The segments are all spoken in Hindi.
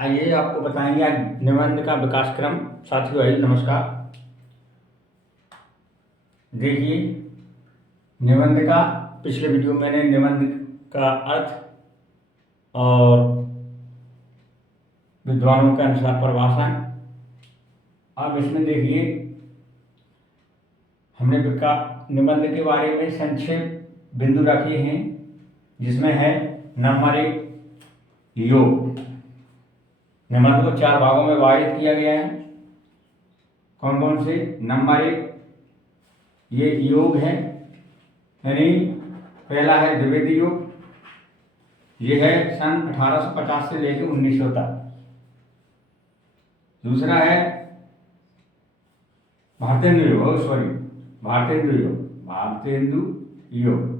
आइए आपको बताएंगे आज निबंध का विकास क्रम। साथियों आइए नमस्कार। देखिए निबंध का पिछले वीडियो में मैंने निबंध का अर्थ और विद्वानों के अनुसार परिभाषा। अब इसमें देखिए हमने निबंध के बारे में संक्षेप बिंदु रखे हैं, जिसमें है नंबर 1 योग। निबंध को 4 भागों में विभाजित किया गया है। कौन कौन से? नंबर 1 ये योग है, यानी पहला है द्विवेदी योग। ये है सन 1850 से लेकर 1900 तक। दूसरा है भारतेंदु योग, भारतेंदु योग।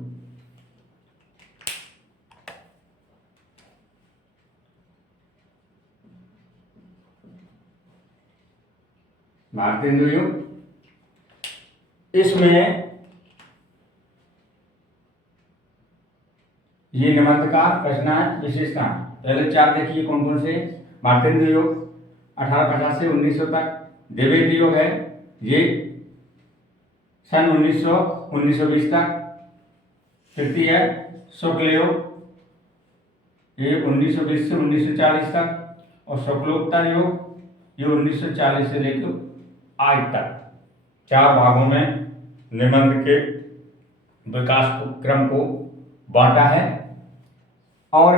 भारतेंदु योग, इसमें ये निबंधकार रचनाएं विशेषता। पहले 4 देखिए कौन कौन से। भारतेंदु योग 1850 से 1900 तक। द्विवेदी योग है ये सन 1920 तक। तृतीय है शुक्ल योग, ये 1920 से 1940 तक। और शुक्लोत्तर योग ये 1940 से लेकर आज तक। 4 भागों में निबंध के विकास क्रम को बांटा है। और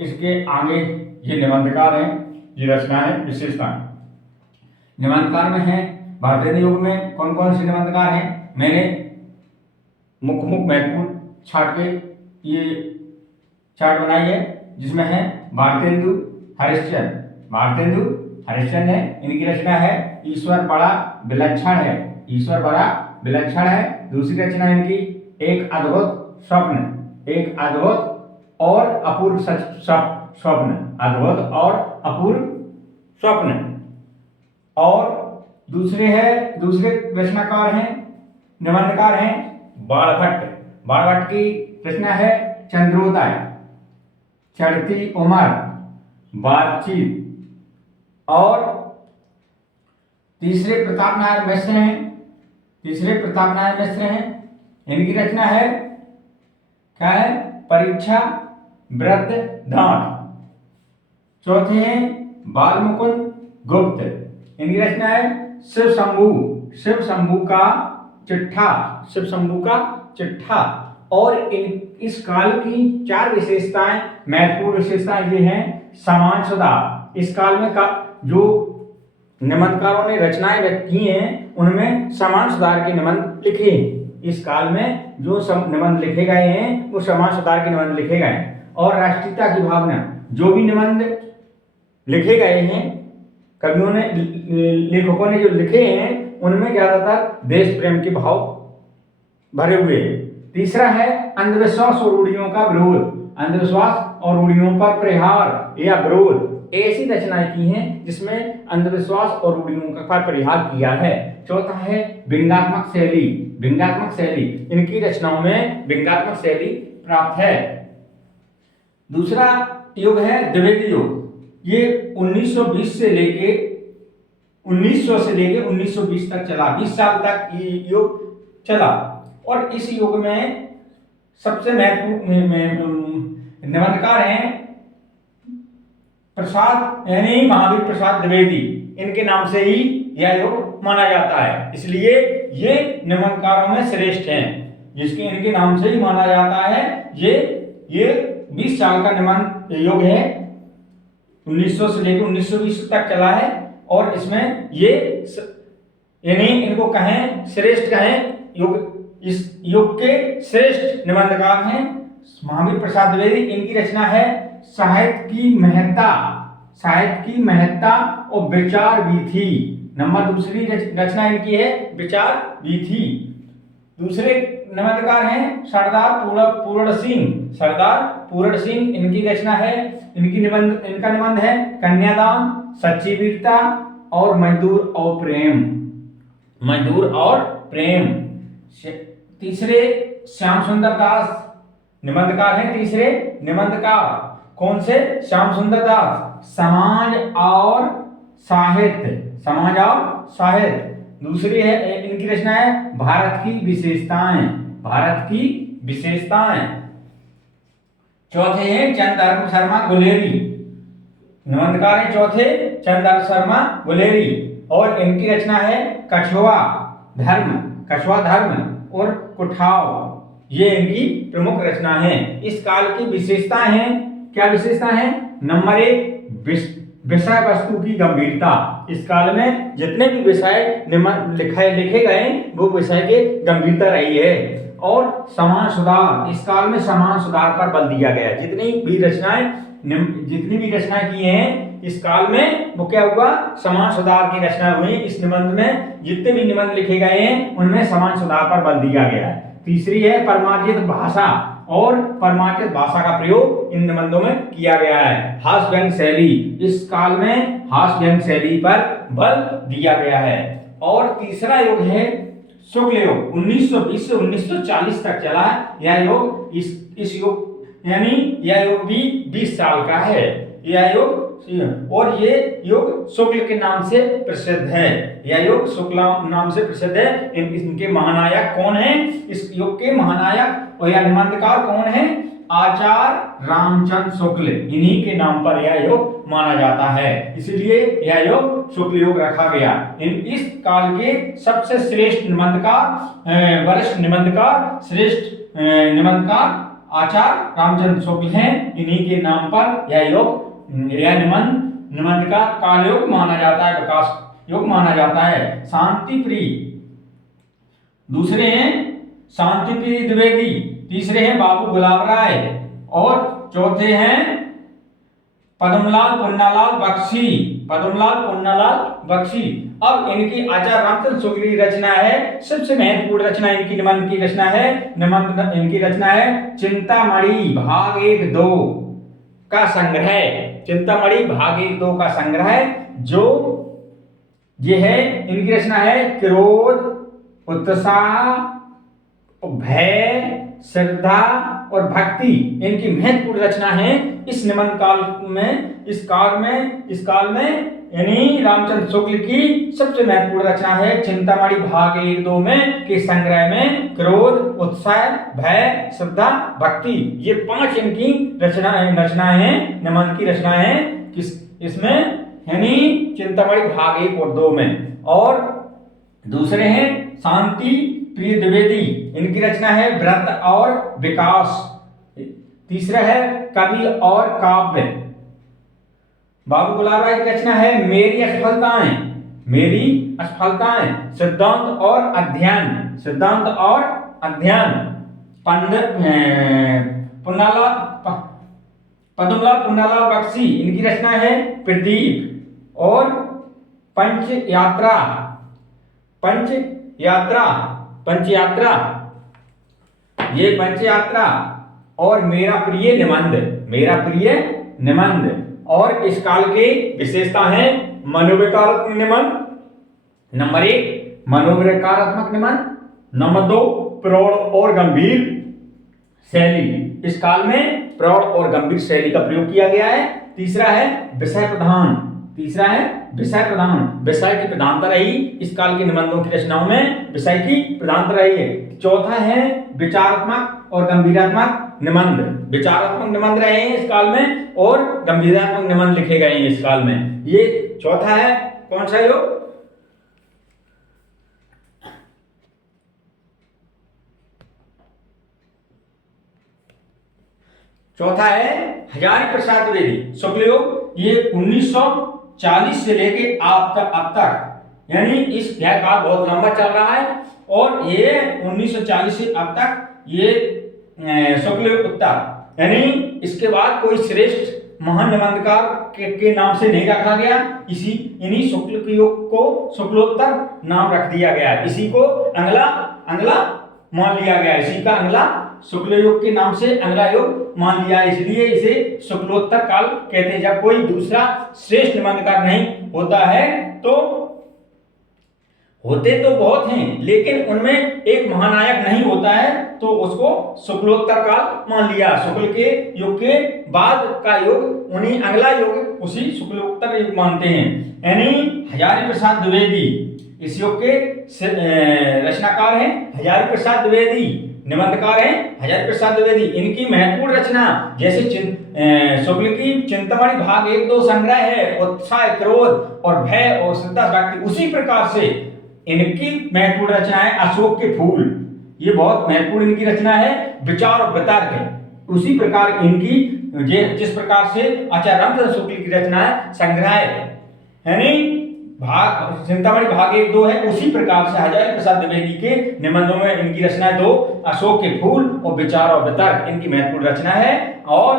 इसके आगे ये निबंधकार हैं, ये रचनाएं विशेषताएं। निबंधकार में है भारतेंदु योग में कौन कौन से निबंधकार हैं, मैंने मुख्य महत्वपूर्ण छाट के ये चार्ट बनाई है, जिसमें है भारतेंदु हरिश्चंद्र है। इनकी रचना है ईश्वर बड़ा विलक्षण है। दूसरी रचना इनकी एक अद्भुत और अपूर्व स्वप्न। और दूसरे रचनाकार हैं, निबंधकार हैं बाणभट्ट की रचना है चंद्रोदय, चढ़ती उम्र, बातचीत। और तीसरे प्रताप नारायण मिश्र हैं। इनकी रचना है क्या है? परीक्षा वृद्ध दांत। चौथे हैं बालमुकुंद गुप्त। इनकी रचना है शिव शंभू का चिट्ठा। और इस काल की 4 विशेषताएं, महत्वपूर्ण विशेषताएं ये हैं। समान सुधार। इस काल में जो निबंधकारों ने रचनाएं की हैं, उनमें समान सुधार के निबंध लिखे हैं। इस काल में जो निबंध लिखे गए हैं वो समान सुधार के निबंध लिखे गए हैं। और राष्ट्रीयता की भावना, जो भी निबंध लिखे गए हैं कवियों ने, लेखकों ने जो लिखे हैं, उनमें ज्यादातर देश प्रेम के भाव भरे हुए हैं। तीसरा है अंधविश्वास और रूढ़ियों का विरोध। अंधविश्वास और रूढ़ियों पर प्रहार या विरोध, ऐसी रचनाएं की हैं जिसमें अंधविश्वास और रूढ़ियों पर प्रहार किया है। चौथा है व्यंग्यात्मक शैली। इनकी रचनाओं में व्यंग्यात्मक शैली प्राप्त है। दूसरा योग है द्विवेदी योग। ये 1900 से लेके 1920 तक चला। 20 साल तक ये योग चला। और इस योग में सबसे महत्वपूर्ण निबंधकार हैं प्रसाद, यानी महावीर प्रसाद द्विवेदी। इनके नाम से ही यह योग माना जाता है, इसलिए ये निबंधकारों में श्रेष्ठ हैं, जिसके इनके नाम से ही माना जाता है। ये 20 साल का निबंध योग है, 1900 से लेकर 1920 तक चला है। और इसमें ये यानी इनको श्रेष्ठ योग, इस योग के श्रेष्ठ निबंधकार हैं महावीर प्रसाद द्विवेदी। इनकी रचना है साहित्य की महत्ता और विचार विधि। दूसरी रचना इनकी है विचार विधि। दूसरे निबंधकार हैं सरदार पूर्ण सिंह। इनकी रचना है, इनका निबंध है कन्यादान, सच्ची वीरता और मजदूर और प्रेम। तीसरे श्याम सुंदर दास निबंधकार हैं। तीसरे निबंधकार कौन से? श्याम सुंदर दास। समाज और साहित्य, समाज और साहित्य। दूसरी है इनकी रचना है भारत की विशेषताएं, भारत की विशेषताएं। चौथे हैं चंद्रधर शर्मा गुलेरी, निबंधकार हैं चौथे चंद्रधर शर्मा गुलेरी, और इनकी रचना है कछुआ धर्म, कछुआ धर्म और कुठाव, ये इनकी प्रमुख रचना है। इस काल की विशेषताएं हैं, क्या विशेषता है? नंबर 1 विषय वस्तु की गंभीरता। इस काल में जितने भी विषय लिखे गए वो विषय की गंभीरता रही है। और समाज सुधार, इस काल में समाज सुधार पर बल दिया गया। जितनी भी रचनाएं की हैं इस काल में, वो क्या हुआ? समाज सुधार की रचना हुई। इस निबंध में जितने भी निबंध लिखे गए हैं उनमें समाज सुधार पर बल दिया गया है। तीसरी है परमार्जित भाषा, और परमार्जित भाषा का प्रयोग इन निबंधों में किया गया है। हास्य व्यंग शैली, इस काल में हास्य व्यंग शैली पर बल दिया गया है। और तीसरा युग है शुक्ल युग, 1920 से 1940 तक चला यह युग। इस युग यानी यह युग भी 20 साल का है यह युग, और ये युग शुक्ल के नाम से प्रसिद्ध है। यह युग शुक्ल नाम से प्रसिद्ध है। इनके महानायक कौन हैं? इस युग के महानायक और या निबंधकार कौन हैं? आचार्य रामचंद्र शुक्ल, इन्हीं के नाम पर यह युग माना जाता है, इसलिए यह युग शुक्ल युग रखा गया। इस काल के सबसे श्रेष्ठ निबंधकार, वरिष्ठ निबंधकार, श्रेष्ठ निबंधकार आचार्य रामचंद्र शुक्ल हैं। इन्हीं के नाम पर यह निबंध का काल युग माना जाता है, विकास युग माना जाता है। शांति प्रिय दूसरे हैं शांति प्रिय द्विवेदी, तीसरे हैं बाबू गुलाब राय, और चौथे हैं पद्मलाल पुन्नालाल बख्शी, पद्मलाल पुन्नालाल बख्शी। अब इनकी आचार्य रामचंद्र शुक्ल की रचना है, सबसे महत्वपूर्ण रचना इनकी निबंध की रचना है। इनकी रचना है चिंतामणि भाग 1-2 का संग्रह, चिंतामणि भाग 1-2 का संग्रह, जो ये है इनकी रचना है। क्रोध, उत्साह, भय, श्रद्धा और भक्ति इनकी महत्वपूर्ण रचना है। इस निबंध काल में, इस काल में यानी रामचंद्र शुक्ल की सबसे महत्वपूर्ण रचना है चिंतामणि भाग 1-2 में के संग्रह में क्रोध, उत्साह, भय, श्रद्धा, भक्ति, ये 5 इनकी रचनाएं हैं, निबंध की रचनाएं हैं। इसमें यानी चिंतामणि भाग 1 और 2 में। और दूसरे हैं शांति प्रिय द्विवेदी, इनकी रचना है व्रत और विकास। तीसरा है कवि और काव्य। बाबू गुलाब राय की रचना है मेरी असफलताएं, मेरी असफलताएं, सिद्धांत और अध्ययन, सिद्धांत और अध्ययन। पद्मलाल पुन्नालाल बख्शी, इनकी रचना है प्रदीप और पंच यात्रा, ये पंच यात्रा और मेरा प्रिय निबंध। और इस काल के विशेषता है मनोविकारात्मक निबंध, नंबर 1 मनोविकारात्मक निबंध, नंबर 2 प्रौढ़ और गंभीर शैली, इस काल में प्रौढ़ और गंभीर शैली का प्रयोग किया गया है। तीसरा है विषय प्रधान, विषय की प्रधानता रही, इस काल के निबंधों की रचनाओं में विषय की प्रधानता रही है। चौथा है विचारात्मक और गंभीरात्मक निबंध, विचारात्मक निबंध रहे हैं इस काल में और गंभीरात्मक निबंध लिखे गए हैं इस काल में। ये चौथा है कौन सा योग? चौथा है हजारी प्रसाद द्विवेदी शुक्ल योग। ये 1940 से लेके अब तक यानी इस यह काल बहुत लंबा चल रहा है, और ये 1940 से अब तक ये शुक्ल युग उत्तर, यानी इसके बाद कोई श्रेष्ठ महान निबंधकार के नाम से नहीं रखा गया। इन्हीं शुक्ल युग को शुक्लोत्तर नाम रख दिया गया, इसी को अंगला मान लिया गया, इसी का अंगला शुक्ल युग के नाम से अगला युग मान लिया, इसलिए इसे शुक्लोत्तर काल कहते हैं। जब कोई दूसरा श्रेष्ठ निबंधकार नहीं होता है तो होते तो बहुत हैं, लेकिन उनमें एक महानायक नहीं होता है, तो उसको शुक्लोत्तर काल मान लिया। शुक्ल के युग के बाद का युग, उन्हीं अगला युग उसी शुक्लोत्तर युग मानते हैं। यानी हजारी प्रसाद द्विवेदी इस युग के रचनाकार हैं। हजारी प्रसाद द्विवेदी निबंधकार हैं। हजारी प्रसाद द्विवेदी, इनकी महत्वपूर्ण रचना जैसे शुक्ल की चिंतामणि भाग 1-2 संग्रह है, उत्साह, क्रोध और भय और श्रद्धा व्यक्ति, उसी प्रकार से इनकी महत्वपूर्ण रचना है अशोक के फूल। ये बहुत महत्वपूर्ण इनकी रचना है। विचार और वितर्क है, उसी प्रकार इनकी जिस प्रकार से आचार्य रामचंद्र शुक्ल की रचना है संग्रह यानी भाग चिंतामणि भाग 1-2 है, उसी प्रकार से हजारी प्रसाद द्विवेदी के निबंधों में इनकी रचना है 2, अशोक के फूल और विचार और वितर्क इनकी महत्वपूर्ण रचना है। और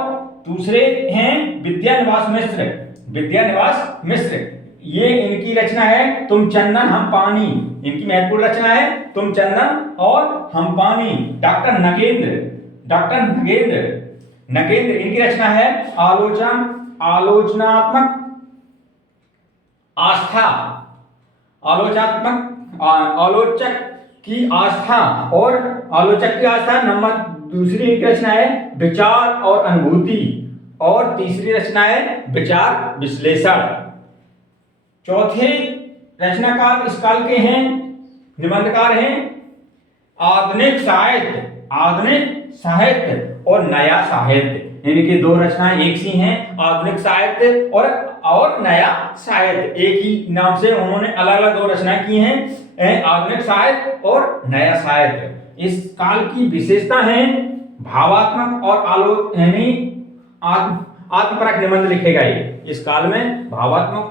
दूसरे हैं विद्यानिवास मिश्र। विद्यानिवास मिश्र, ये इनकी रचना है तुम चंदन हम पानी। इनकी महत्वपूर्ण रचना है तुम चंदन और हम पानी। डॉक्टर नगेंद्र इनकी रचना है आलोचनात्मक आस्था, आलोचक की आस्था और आलोचक की आस्था। नंबर दूसरी इनकी रचना है विचार और अनुभूति, और तीसरी रचना है विचार विश्लेषण। चौथे रचनाकार इस काल के हैं, निबंधकार हैं आधुनिक साहित्य और नया साहित्य। इनकी 2 रचनाएं एक सी हैं, आधुनिक साहित्य और नया साहित्य। एक ही नाम से उन्होंने अलग अलग 2 रचनाएं की हैं, आधुनिक साहित्य और नया साहित्य। इस काल की विशेषता है भावात्मक और आत्मपरक निबंध लिखे गए। इस काल में भावात्मक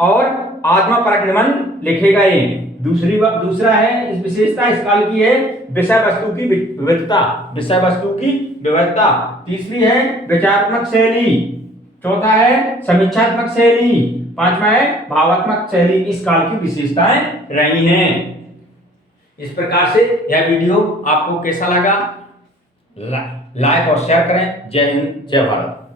और आत्मपरक निबंध लिखे गए। दूसरा है इस विशेषता इस काल की है विषय वस्तु की विविधता। तीसरी है विचारात्मक शैली। चौथा है समीक्षात्मक शैली। पांचवा है भावात्मक शैली। इस काल की विशेषताएं रही हैं। इस प्रकार से यह वीडियो आपको कैसा लगा, लाइक और शेयर करें। जय हिंद, जय भारत।